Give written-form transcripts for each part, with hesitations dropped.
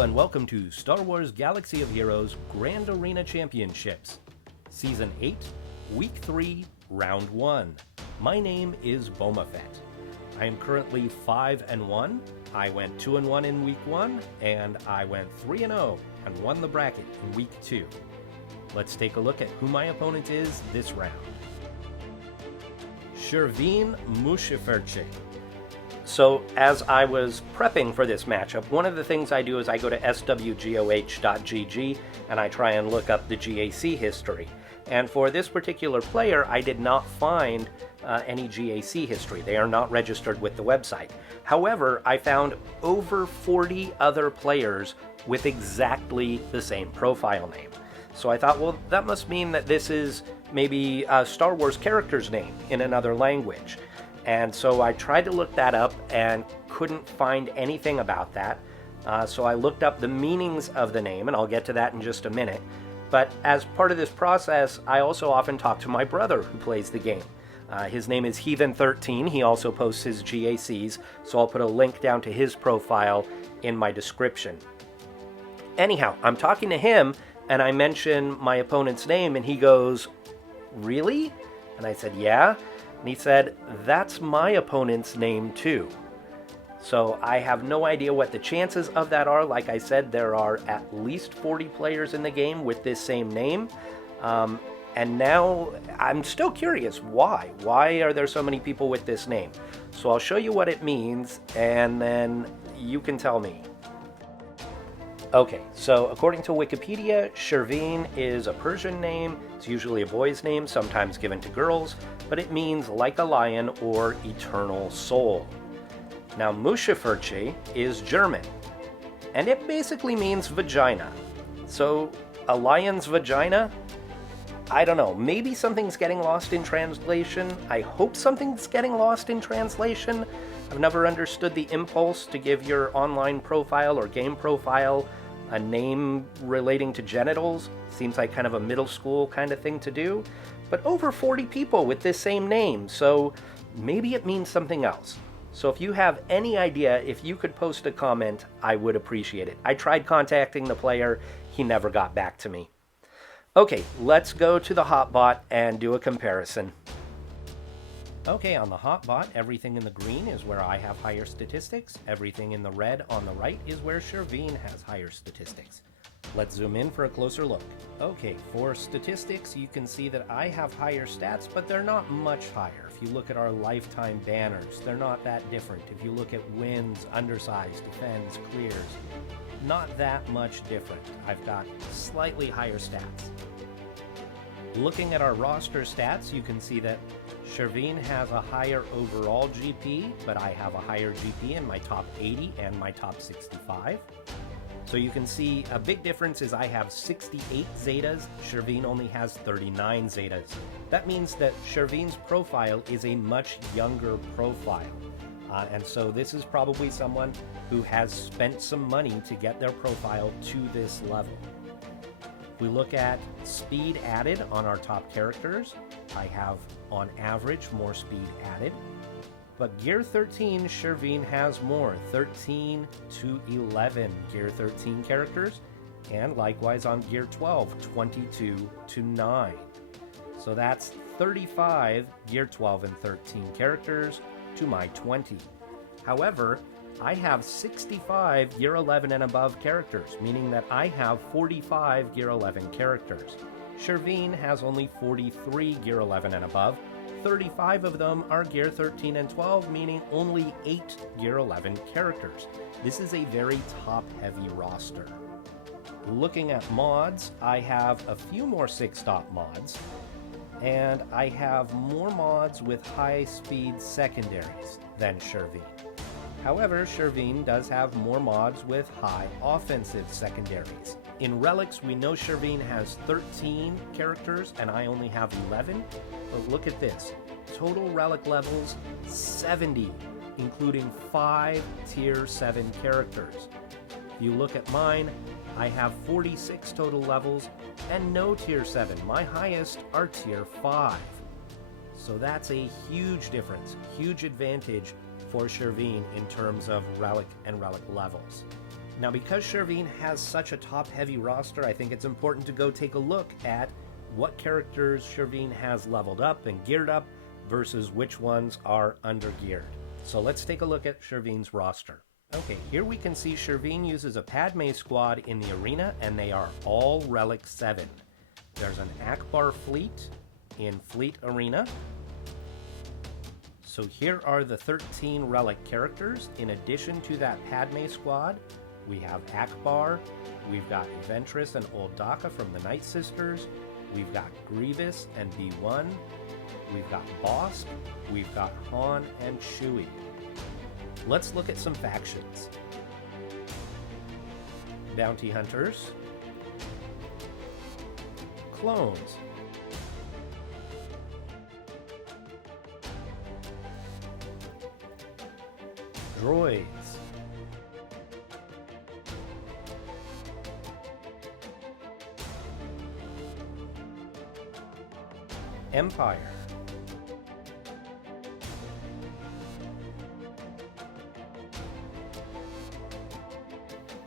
Hello and welcome to Star Wars Galaxy of Heroes Grand Arena Championships, Season 8, Week 3, Round 1. My name is Boma Fett. I am currently 5-1. I went 2-1 in Week 1, and I went 3-0 and won the bracket in Week 2. Let's take a look at who my opponent is this round. Sharveen Muschifurche. So as I was prepping for this matchup, one of the things I do is I go to SWGOH and I try and look up the GAC history. And for this particular player, I did not find any GAC history. They are not registered with the website. However, I found over 40 other players with exactly the same profile name. So I thought, well, that must mean that this is maybe a Star Wars character's name in another language. And so I tried to look that up and couldn't find anything about that. So I looked up the meanings of the name, and I'll get to that in just a minute. But as part of this process, I also often talk to my brother who plays the game. His name is Heathen13. He also posts his GACs, so I'll put a link down to his profile in my description. Anyhow, I'm talking to him, and I mention my opponent's name, and he goes, "Really?" And I said, "Yeah." And he said, "That's my opponent's name too." So I have no idea what the chances of that are. Like I said, there are at least 40 players in the game with this same name. And now I'm still curious, why? Why are there so many people with this name? So I'll show you what it means, and then you can tell me. Okay, so according to Wikipedia, Sharveen is a Persian name. It's usually a boy's name, sometimes given to girls, but it means like a lion or eternal soul. Now, Muschifurche is German, and it basically means vagina. So, a lion's vagina? I don't know, maybe something's getting lost in translation. I hope something's getting lost in translation. I've never understood the impulse to give your online profile or game profile a name relating to genitals. Seems like kind of a middle school kind of thing to do. But over 40 people with this same name, so maybe it means something else. So if you have any idea, if you could post a comment, I would appreciate it. I tried contacting the player, he never got back to me. Okay, let's go to the Hotbot and do a comparison. Okay, on the Hotbot, everything in the green is where I have higher statistics. Everything in the red on the right is where Sharveen has higher statistics. Let's zoom in for a closer look. Okay, for statistics, you can see that I have higher stats, but they're not much higher. If you look at our lifetime banners, they're not that different. If you look at wins, undersized, defends, clears, not that much different. I've got slightly higher stats. Looking at our roster stats, you can see that Sharveen has a higher overall GP, but I have a higher GP in my top 80 and my top 65. So you can see a big difference is I have 68 Zetas, Sharveen only has 39 Zetas. That means that Sharveen's profile is a much younger profile. And so this is probably someone who has spent some money to get their profile to this level. If we look at speed added on our top characters, I have on average more speed added. But Gear 13, Sharveen has more, 13 to 11 Gear 13 characters, and likewise on Gear 12, 22 to 9. So that's 35 Gear 12 and 13 characters to my 20. However, I have 65 Gear 11 and above characters, meaning that I have 45 Gear 11 characters. Sharveen has only 43 Gear 11 and above. 35 of them are Gear 13 and 12, meaning only 8 Gear 11 characters. This is a very top-heavy roster. Looking at mods, I have a few more 6-stop mods, and I have more mods with high-speed secondaries than Sharveen. However, Sharveen does have more mods with high offensive secondaries. In Relics, we know Sharveen has 13 characters and I only have 11. But look at this. Total Relic levels, 70, including 5 Tier 7 characters. If you look at mine, I have 46 total levels and no Tier 7. My highest are Tier 5. So that's a huge difference, huge advantage for Sharveen in terms of Relic and Relic levels. Now, because Sharveen has such a top-heavy roster, I think it's important to go take a look at what characters Sharveen has leveled up and geared up versus which ones are under-geared. So let's take a look at Sharveen's roster. Okay, here we can see Sharveen uses a Padme squad in the arena, and they are all Relic 7. There's an Akbar fleet in Fleet Arena. So here are the 13 Relic characters. In addition to that Padme squad, we have Akbar, we've got Ventress and Old Daka from the Night Sisters, we've got Grievous and B1, we've got Bosk, we've got Han and Chewie. Let's look at some factions. Bounty Hunters, Clones, Droids, Empire,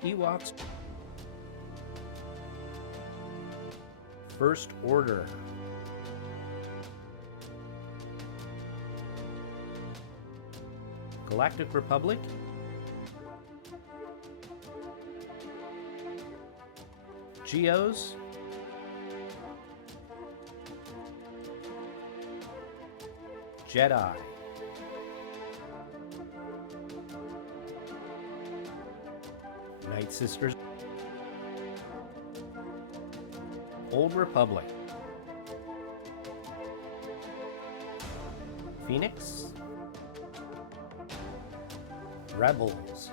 Ewoks, First Order, Galactic Republic, Geos, Jedi, Night Sisters, Old Republic, Phoenix, Rebels,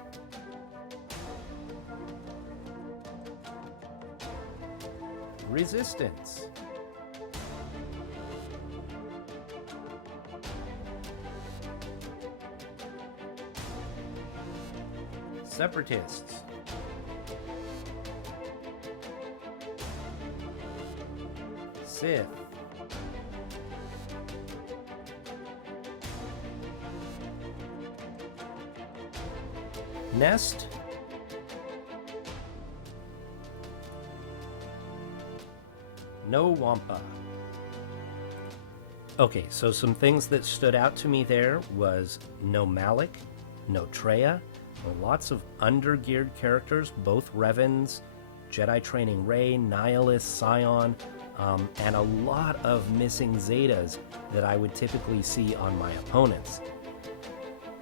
Resistance, Separatists, Sith, Nest, No Wampa. Okay, so some things that stood out to me there was no Malik, no Treya, lots of under-geared characters, both Revans, Jedi Training Rey, Nihilus, Scion, and a lot of missing Zetas that I would typically see on my opponents.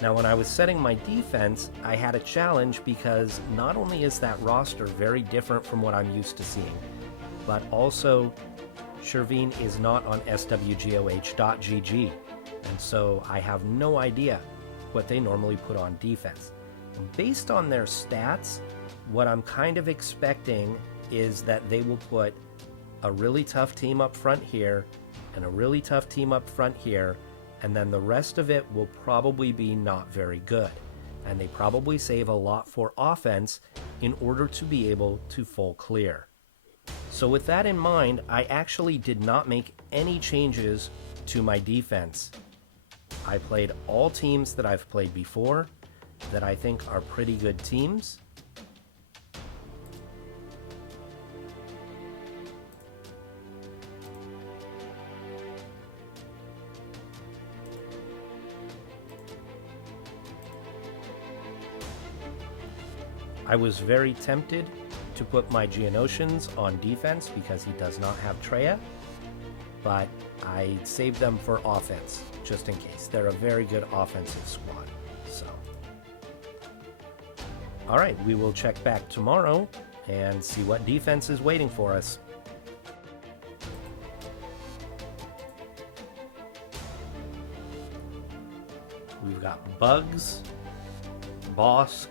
Now, when I was setting my defense, I had a challenge because not only is that roster very different from what I'm used to seeing, but also Sharveen is not on SWGOH.GG, and so I have no idea what they normally put on defense. Based on their stats, what I'm kind of expecting is that they will put a really tough team up front here and a really tough team up front here, and then the rest of it will probably be not very good. And they probably save a lot for offense in order to be able to full clear. So with that in mind, I actually did not make any changes to my defense. I played all teams that I've played before that I think are pretty good teams. I was very tempted to put my Geonosians on defense because he does not have Treya, but I saved them for offense just in case. They're a very good offensive squad. So, all right, we will check back tomorrow and see what defense is waiting for us. We've got Bugs, Bosk,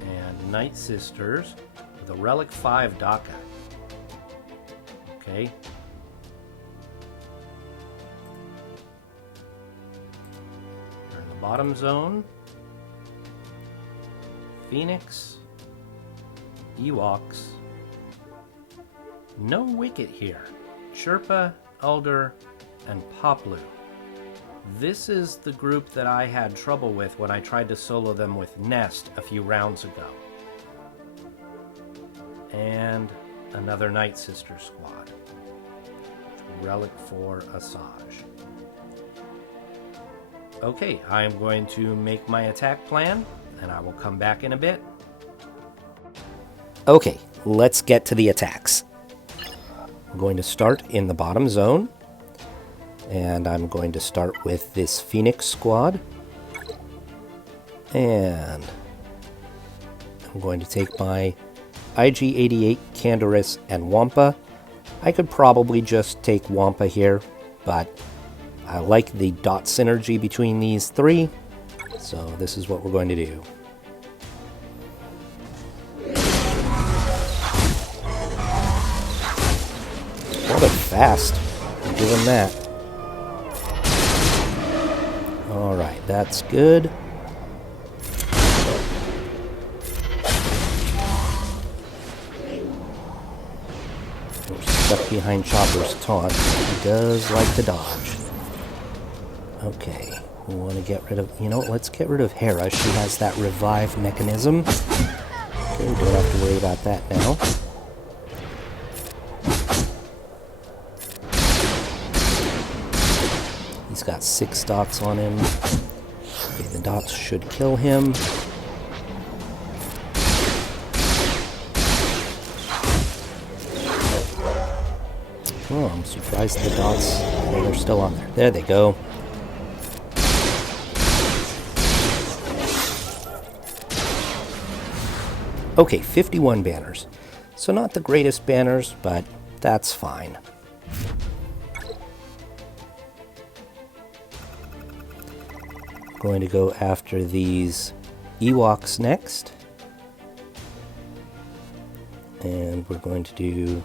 and Night Sisters with a Relic 5 Daka. Okay. We're in the bottom zone. Phoenix, Ewoks. No Wicket here. Chirpa, Elder, and Poplu. This is the group that I had trouble with when I tried to solo them with Nest a few rounds ago. And another Night Sister squad. Relic for Asajj. Okay, I'm going to make my attack plan, and I will come back in a bit. Okay, let's get to the attacks. I'm going to start in the bottom zone, and I'm going to start with this Phoenix squad. And I'm going to take my IG-88, Canderous, and Wampa. I could probably just take Wampa here, but I like the dot synergy between these three, so this is what we're going to do. Rather fast, give him that. Alright, that's good. Stuck behind Chopper's taunt. He does like to dodge. Okay, we want to get rid of... You know what, let's get rid of Hera. She has that revive mechanism. Okay, we don't have to worry about that now. He's got 6 dots on him. Okay, the dots should kill him. Oh, I'm surprised the dots are still on there. There they go. Okay, 51 banners. So not the greatest banners, but that's fine. Going to go after these Ewoks next. And we're going to do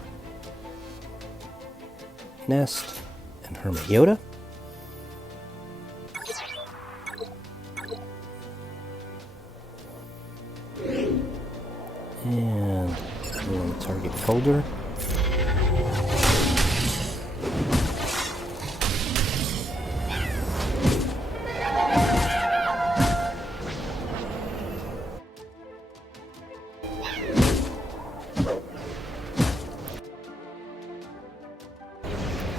Nest and Hermit Yoda. And we want to target Folder.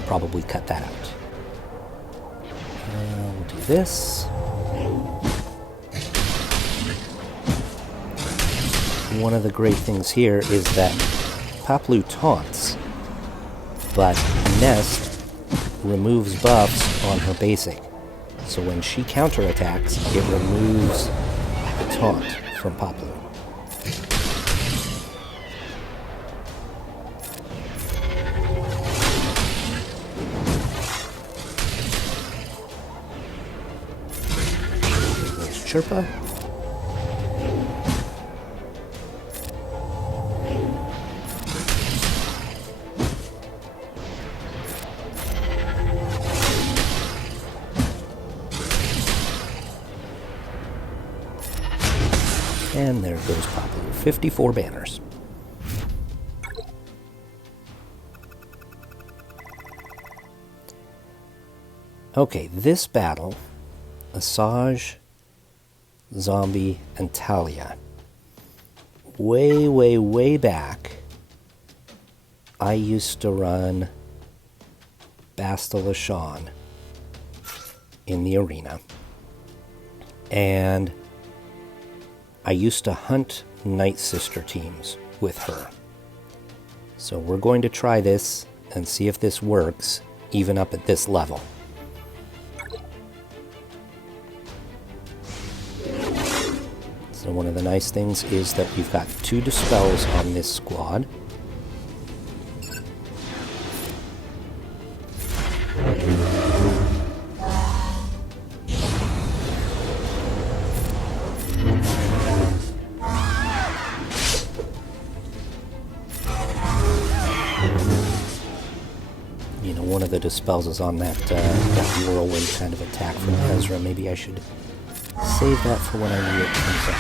Probably cut that out. We'll do this. One of the great things here is that Paploo taunts, but Nest removes buffs on her basic. So when she counterattacks, it removes the taunt from Paploo. Chirpa. And there goes Paploo. 54 banners. Okay, this battle, Asajj, Zombie, and Talia. Way back, I used to run Bastila Shan in the arena. And I used to hunt Night Sister teams with her. So we're going to try this and see if this works, even up at this level. So one of the nice things is that we've got 2 dispels on this squad. You know, one of the dispels is on that whirlwind kind of attack from Ezra. Maybe I should save that for when I knew it comes up.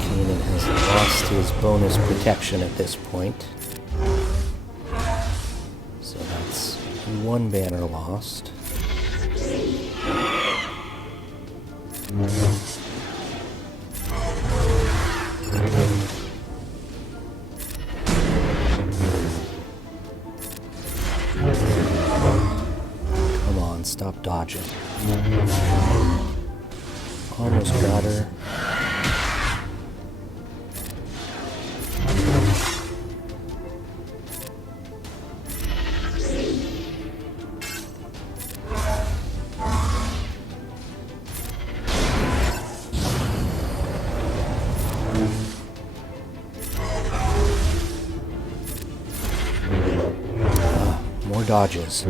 Kanan has lost his bonus protection at this point. So that's one banner lost. Come on, stop dodging. Almost got her. More dodges.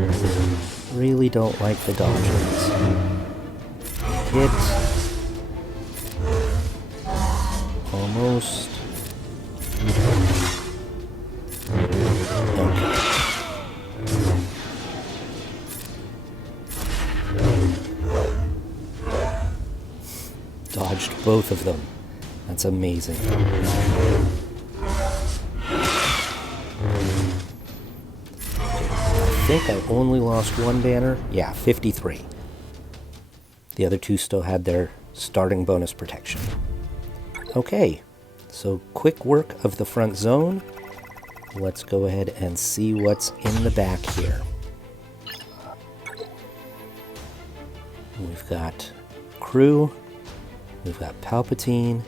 Really don't like the dodges. Hit. Almost. Okay. Dodged both of them. That's amazing. I think I only lost one banner. Yeah, 53. The other two still had their starting bonus protection. Okay, so quick work of the front zone. Let's go ahead and see what's in the back here. We've got Crew, we've got Palpatine,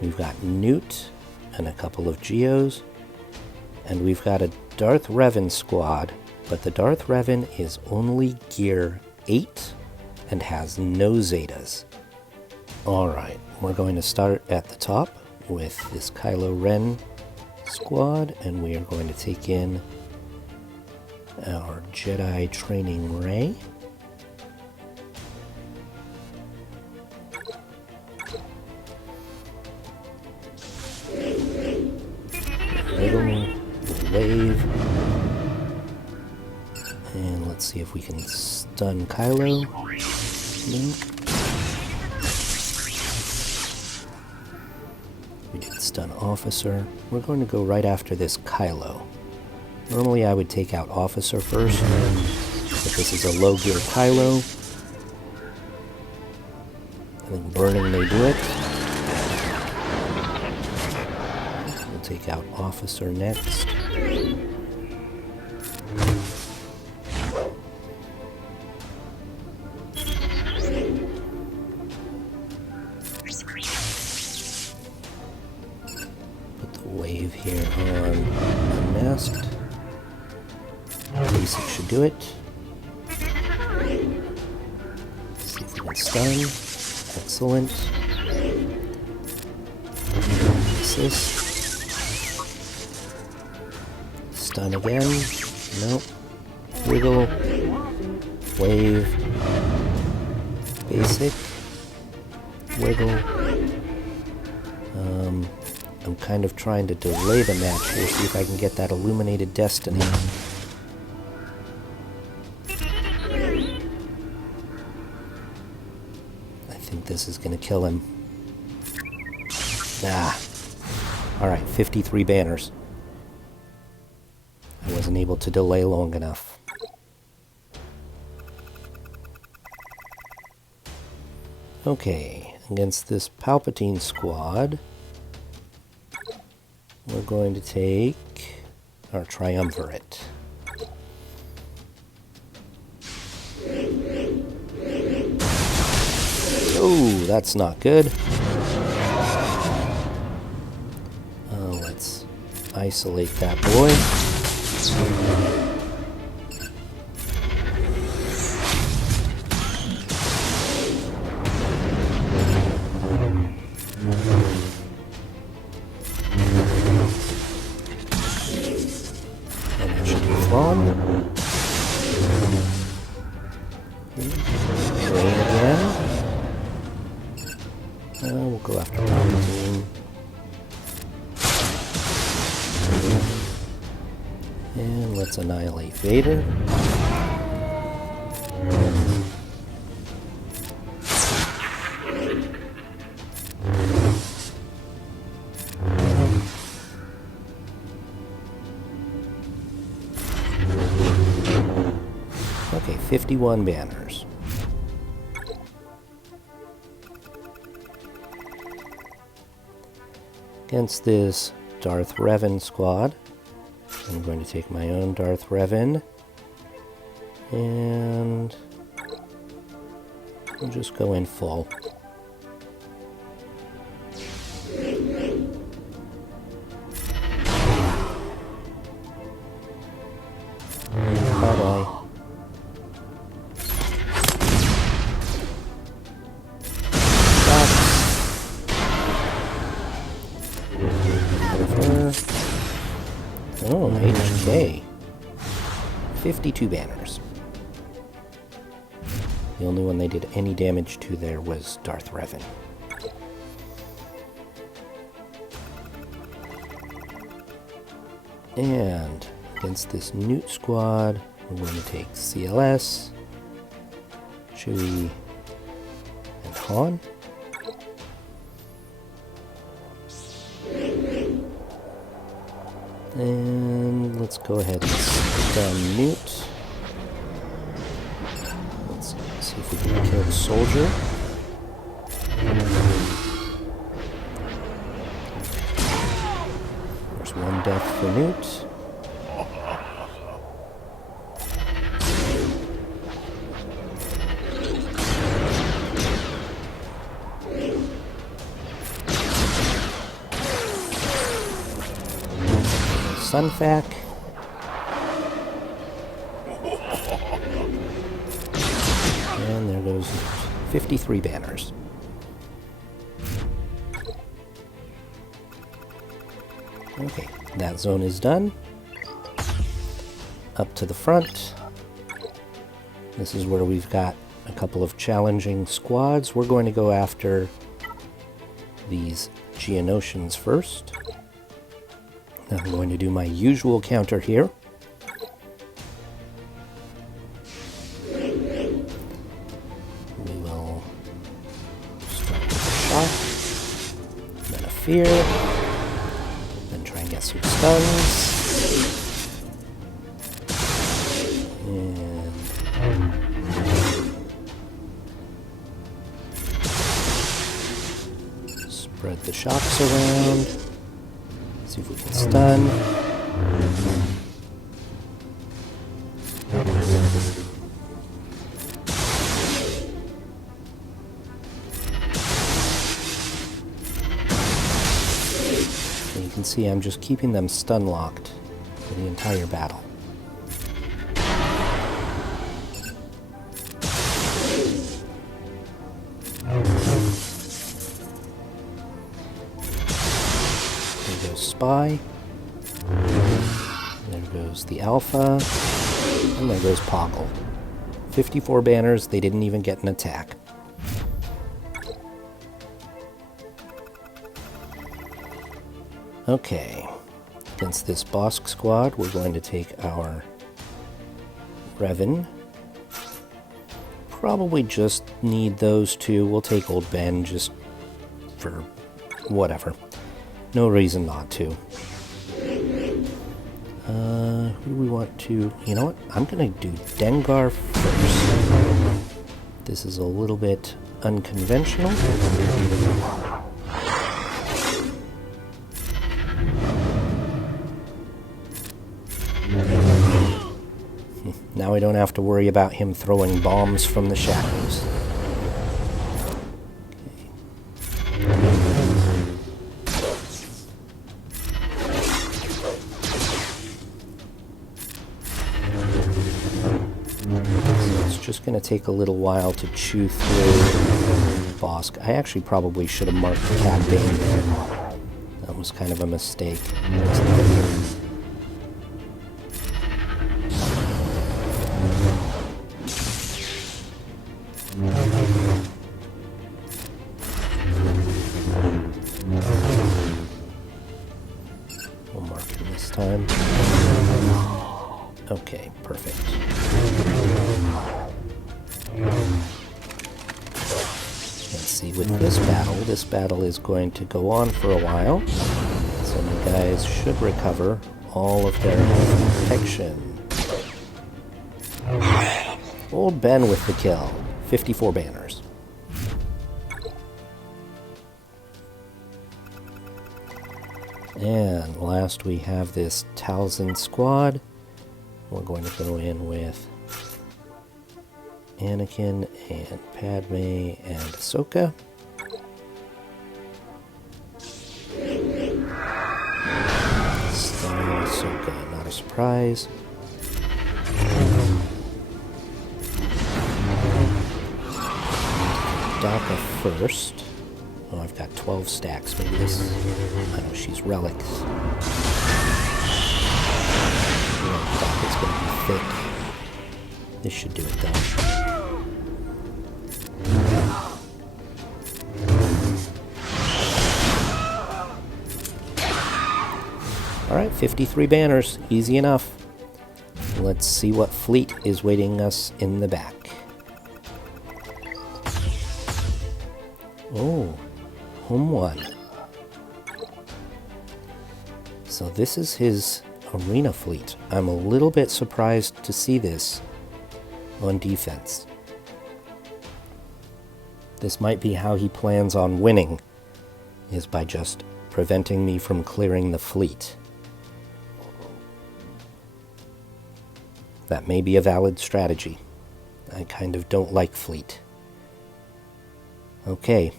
we've got Newt and a couple of Geos, and we've got a Darth Revan squad, but the Darth Revan is only gear 8 and has no Zetas. Alright, we're going to start at the top with this Kylo Ren squad, and we are going to take in our Jedi Training Rey. Little wave. And let's see if we can stun Kylo. No. We did stun Officer. We're going to go right after this Kylo. Normally I would take out Officer first, but this is a low gear Kylo. I think Burning may do it. We'll take out Officer next. Wave here on Unmasked. Basic should do it. See if we can stun. Excellent. Assist. Stun again. Nope. Wiggle. Wave. Basic. Wiggle. I'm kind of trying to delay the match here, see if I can get that Illuminated Destiny. I think this is going to kill him. Ah. Alright, 53 banners. I wasn't able to delay long enough. Okay, against this Palpatine squad, we're going to take our Triumvirate. Oh, that's not good. Let's isolate that boy. Train again. We'll go after Palpatine. And let's annihilate Vader. Okay, 51 banners. Against this Darth Revan squad, I'm going to take my own Darth Revan, and we'll just go in full. Bye-bye. Oh, HK. 52 banners. The only one they did any damage to there was Darth Revan. And against this Newt squad, we're going to take CLS, Chewie, and Han. And let's go ahead and stun Newt. Let's see if we can kill the soldier. There's one death for Newt. Sunfac. And there goes 53 banners. Okay, that zone is done. Up to the front. This is where we've got a couple of challenging squads. We're going to go after these Geonosians first. I'm going to do my usual counter here. We will start with a shock, then a fear, then try and get some stuns. And spread the shocks around. See if we can stun. And you can see I'm just keeping them stun locked for the entire battle. Spy. There goes the Alpha. And there goes Poggle. 54 banners, they didn't even get an attack. Okay. Against this Bosk squad, we're going to take our Revan. Probably just need those two. We'll take Old Ben just for whatever. No reason not to. Who do we want to... You know what? I'm going to do Dengar first. This is a little bit unconventional. Now I don't have to worry about him throwing bombs from the shadows. Just going to take a little while to chew through Bosk. I actually probably should have marked the Cad Bane there. That was kind of a mistake. We'll mark it this time. Okay, perfect. Let's see, with this battle is going to go on for a while, so my guys should recover all of their protection. Old Ben with the kill. 54 banners. And last we have this Talzin squad. We're going to go in with Anakin and Padme and Ahsoka. Stunning Ahsoka, not a surprise. Daka first. Oh, I've got 12 stacks. Maybe this... I know, she's relics. Daka's going to be thick. This should do it, though. Alright, 53 banners. Easy enough. Let's see what fleet is waiting us in the back. Oh, home one. So this is his arena fleet. I'm a little bit surprised to see this on defense. This might be how he plans on winning, is by just preventing me from clearing the fleet. That may be a valid strategy. I kind of don't like fleet. Okay.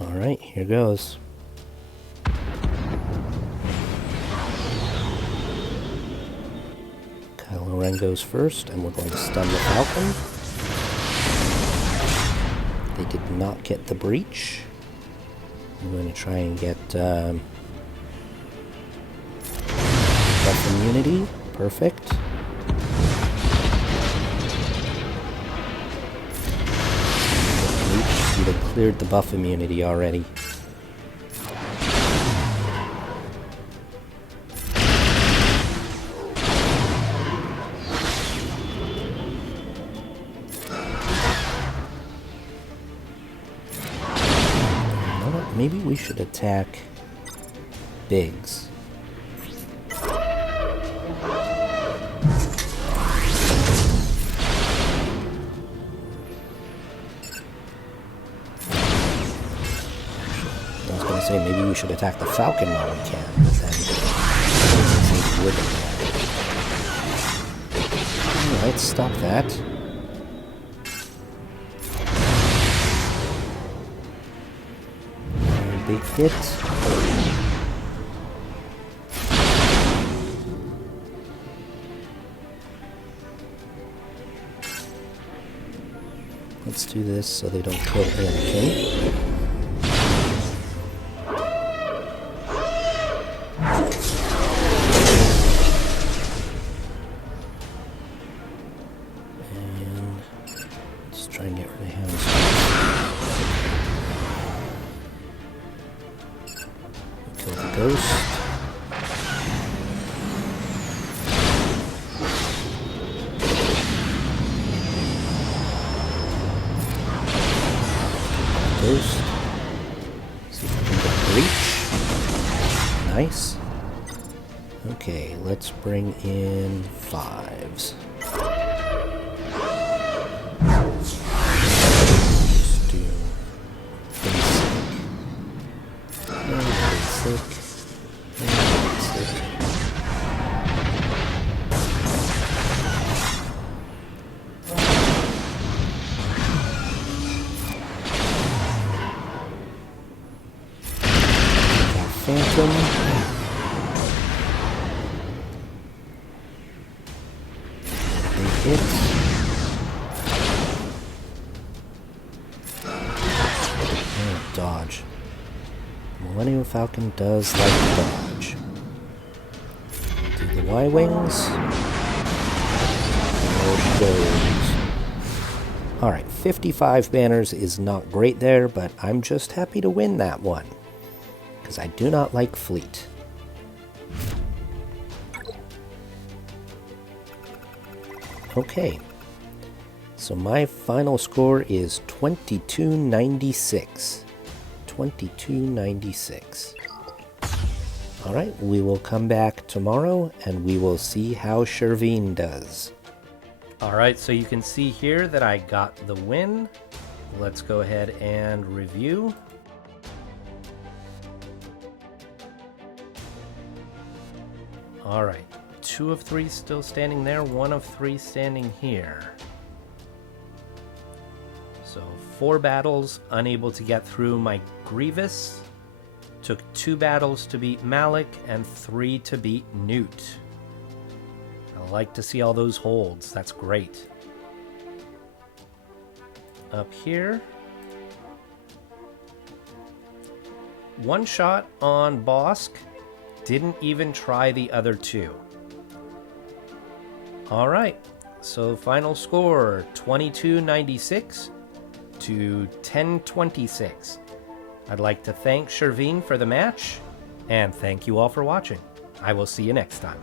Alright, here goes. Kylo Ren goes first, and we're going to stun the Falcon. They did not get the breach. I'm going to try and get buff immunity. Perfect. They cleared the buff immunity already. Maybe we should attack Biggs. Say maybe we should attack the Falcon while we can, but then alright, stop that. Big hit. Let's do this so they don't kill Anakin. Try and get rid of him. Kill the ghost. Ghost. See if we can get breach. Nice. Okay, let's bring in 5s. Phantom. Big hit. And dodge. Millennium Falcon does like to dodge. Do the Y-Wings. There she goes. Alright, 55 banners is not great there, but I'm just happy to win that one. Because I do not like fleet. Okay. So my final score is 2296. 2296. All right, we will come back tomorrow and we will see how Sharveen does. All right, so you can see here that I got the win. Let's go ahead and review. All right, 2 of 3 still standing there, 1 of 3 standing here. So 4 battles, unable to get through my Grievous. Took 2 battles to beat Malik and 3 to beat Newt. I like to see all those holds, that's great. Up here, 1 shot on Bosk, didn't even try the other 2. All right, so final score 2296 to 1026. I'd like to thank Sharveen for the match, and thank you all for watching. I will see you next time.